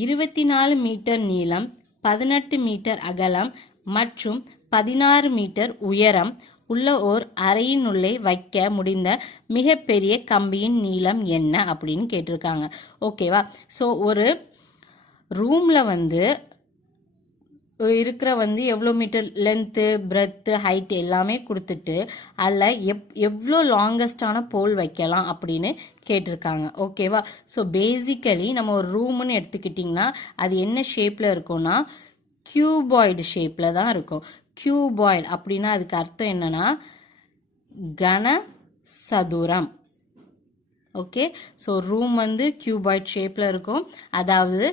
24 metre நீளம், 18 metre அகலம் மற்றும் 16 மீட்டர் உயரம் உள்ள ஓர் அறையினுள்ளே வைக்க முடிந்த மிகப்பெரிய கம்பியின் நீளம் என்ன அப்படின்னு கேட்டிருக்காங்க. ஓகேவா? ஸோ ஒரு ரூமில் வந்து இருக்கிற வந்து எவ்வளோ மீட்டர் லென்த்து, பிரெத்து, ஹைட் எல்லாமே கொடுத்துட்டு அதில் எவ்வளோ லாங்கஸ்டான போல் வைக்கலாம் அப்படின்னு கேட்டிருக்காங்க. ஓகேவா? ஸோ பேசிக்கலி நம்ம ஒரு ரூம்னு எடுத்துக்கிட்டிங்கன்னா அது என்ன ஷேப்பில் இருக்கும்னா கியூபாய்டு ஷேப்பில் தான் இருக்கும். கியூபாய்டு அப்படின்னா அதுக்கு அர்த்தம் என்னன்னா கன சதுரம். ஓகே, ஸோ ரூம் வந்து கியூபாய்ட் ஷேப்பில் இருக்கும், அதாவது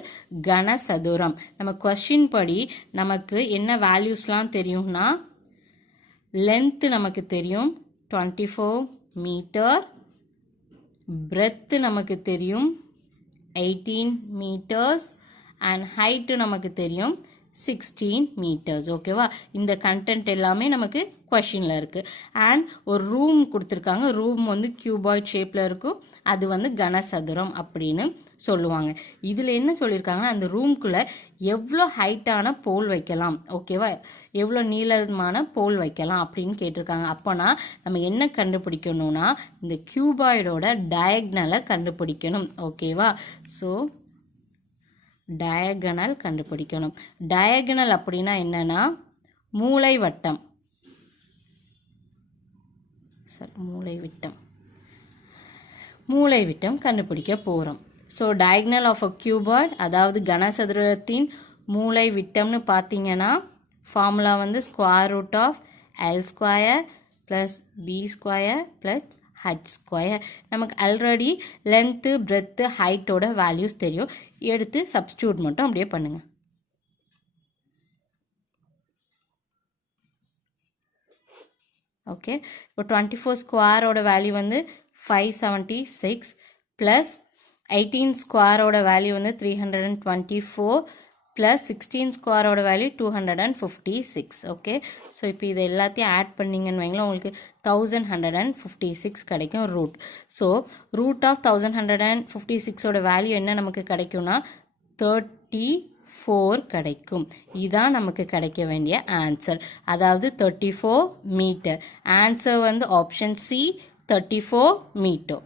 கனசதுரம். நம்ம கொஸ்டின் படி நமக்கு என்ன வேல்யூஸ்லாம் தெரியும்னா லென்த்து நமக்கு தெரியும் 24 மீட்டர், பிரெத்து நமக்கு தெரியும் 18 மீட்டர்ஸ் அண்ட் ஹைட்டு நமக்கு தெரியும் 16 மீட்டர்ஸ். ஓகேவா? இந்த கண்டென்ட் எல்லாமே நமக்கு கொஷினில் இருக்குது. அண்ட் ஒரு ரூம் கொடுத்துருக்காங்க, ரூம் வந்து கியூபாய்ட் ஷேப்பில் இருக்கும், அது வந்து கனசதுரம் அப்படின்னு சொல்லுவாங்க. இதில் என்ன சொல்லியிருக்காங்கன்னா அந்த ரூம்குள்ளே எவ்வளோ ஹைட்டான போல் வைக்கலாம், ஓகேவா, எவ்வளோ நீளமான போல் வைக்கலாம் அப்படின்னு கேட்டிருக்காங்க. அப்போனா நம்ம என்ன கண்டுபிடிக்கணும்னா இந்த கியூபாய்டோட டயக்னலை கண்டுபிடிக்கணும். ஓகேவா? ஸோ டயகனல் கண்டுபிடிக்கணும். டயகனல் அப்படின்னா என்னன்னா மூலை வட்டம், மூலை விட்டம் கண்டுபிடிக்க போகிறோம். So diagonal of a cuboid, அதாவது கனசதுரத்தின் மூலை விட்டம்னு பார்த்தீங்கன்னா ஃபார்முலா வந்து square root of L square plus B square plus H square. நமக்கு ஆல்ரெடி லென்த்து, பிரெத்து, ஹைட்டோட வேல்யூஸ் தெரியும், எடுத்து சப்ஸ்டியூட் மட்டும் அப்படியே பண்ணுங்கள். ஓகே, இப்போ 24 ஸ்கொயரோட வேல்யூ வந்து 576 ப்ளஸ் 18 ஸ்கொயரோட வேல்யூ வந்து 324 ப்ளஸ் 16 ஸ்கொயரோட வேல்யூ 256. ஓகே, ஸோ இப்போ இது எல்லாத்தையும் ஆட் பண்ணிங்கன்னு வைங்களேன், உங்களுக்கு 1156 கிடைக்கும் ரூட். ஸோ ரூட் ஆஃப் 1156ஓட வேல்யூ என்ன நமக்கு கிடைக்கும்னா 34 கிடைக்கும். இதுதான் நமக்கு கிடைக்க வேண்டிய ஆன்சர், அதாவது 34 மீட்டர். ஆன்சர் வந்து ஆப்ஷன் சி 34 மீட்டர்.